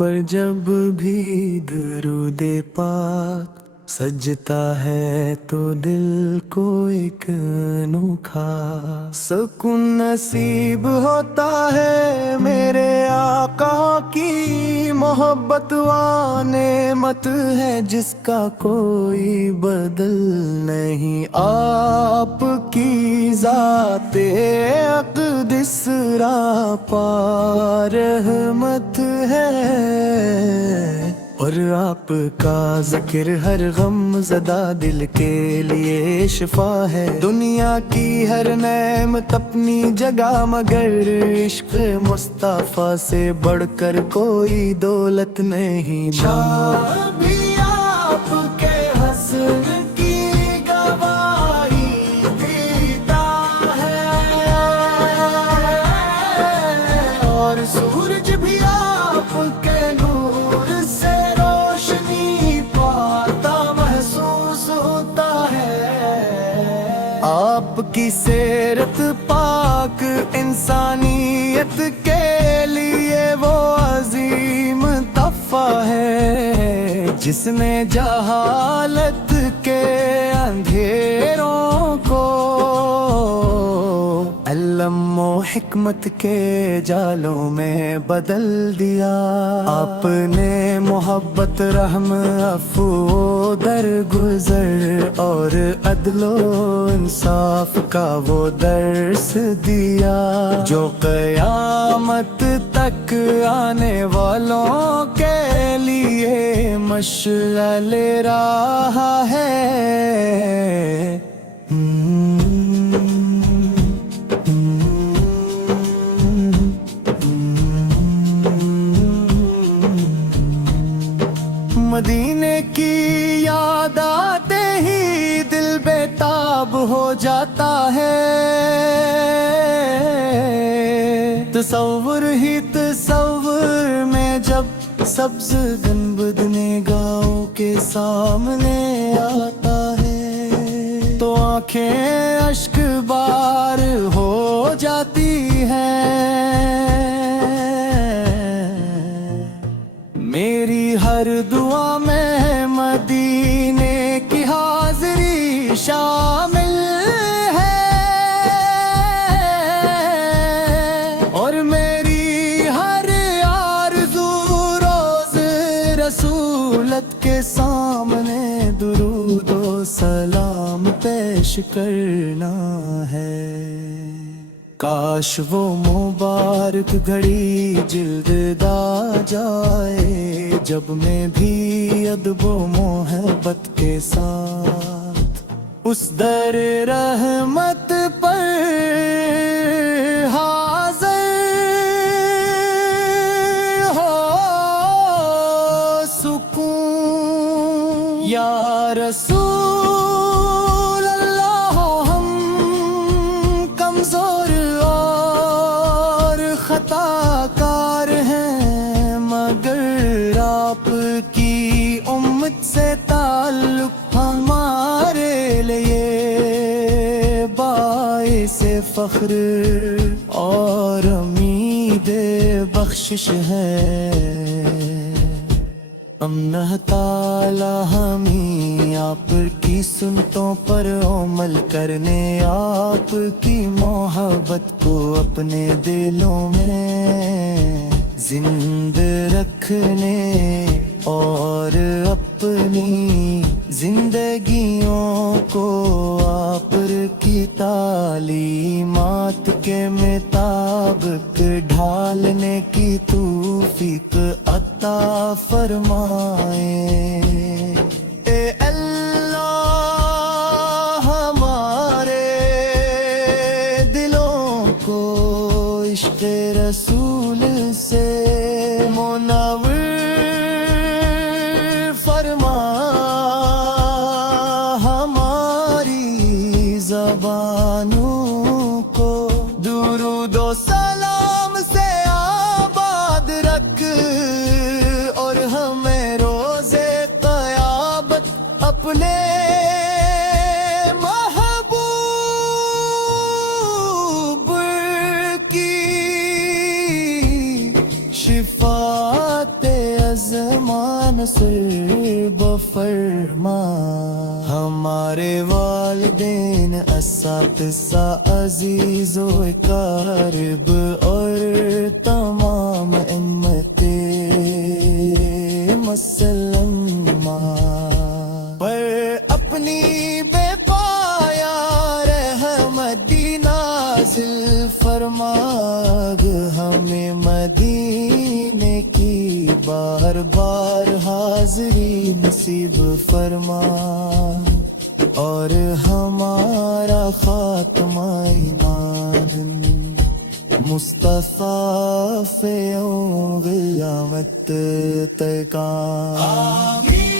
پر جب بھی درود پاک سجتا ہے تو دل کو ایک انوکھا سکون نصیب ہوتا ہے۔ میرے آقا کی محبت و نعمت ہے جس کا کوئی بدل نہیں، آپ کی ذات اقدس راپا رحمت ہے، اور آپ کا ذکر ہر غم زدہ دل کے لیے شفا ہے۔ دنیا کی ہر نعمت اپنی جگہ مگر عشق مصطفیٰ سے بڑھ کر کوئی دولت نہیں۔ شاہ بھی آپ کے حسن کی گواہی دیتا ہے، اور سورج بھی آپ کے نور سے روشنی پاتا محسوس ہوتا ہے۔ آپ کی سیرت پاک انسانیت کے لیے وہ عظیم تحفہ ہے جس نے جہالت کے اندھیروں کو علم و حکمت کے جالوں میں بدل دیا۔ آپ نے محبت، رحم، عفو، درگزر اور عدل و انصاف کا وہ درس دیا جو قیامت تک آنے والوں کے لیے مشعل راہ ہے۔ مدینے کی یاد آتے ہی دل بےتاب ہو جاتا ہے، تصور ہی تصور میں جب سبز گنبد نگاہوں کے سامنے آتا ہے تو آنکھیں اشک بار ہو جاتی ہیں۔ میری ہر دعا میں مدینے کی حاضری شامل ہے، اور میری ہر آرزو روز رسولت کے سامنے درود و سلام پیش کرنا ہے۔ کاش وہ مبارک گھڑی جلد دا جائے جب میں بھی ادب و محبت کے ساتھ اس در رحمت پر حاضر ہو سکوں۔ یا رسول اللہ، ہم کمزور خطا کار ہیں، مگر آپ کی امت سے تعلق ہمارے لیے باعث فخر اور امید بخشش ہے۔ اللہ تعالی ہمیں آپ کی سنتوں پر عمل کرنے، آپ کی محبت کو اپنے دلوں میں زندہ رکھنے اور اپنی زندگیوں کو آپ کی تعلیمات کے مطابق ڈھالنے کی توفیق عطا فرمائے۔ اے اللہ ہمارے دلوں کو عشق رسول سے منور فرما، ہماری زبانوں کو درود و سلام سے آباد رکھ، اور ہمیں روزے قیامت اپنے محبوب کی شفاعت بفرمان. ہمارے والدین اساتذہ عزیز و اقارب اور تمام امت مسلمان پر اپنی بے پایا رحمت نازل فرماگ ہمیں مدینے کی بار بار حاضری نصیب فرما اور ہمارا خاتمہ ایمان مصطفیٰ فیوں قیامت تک. آمین.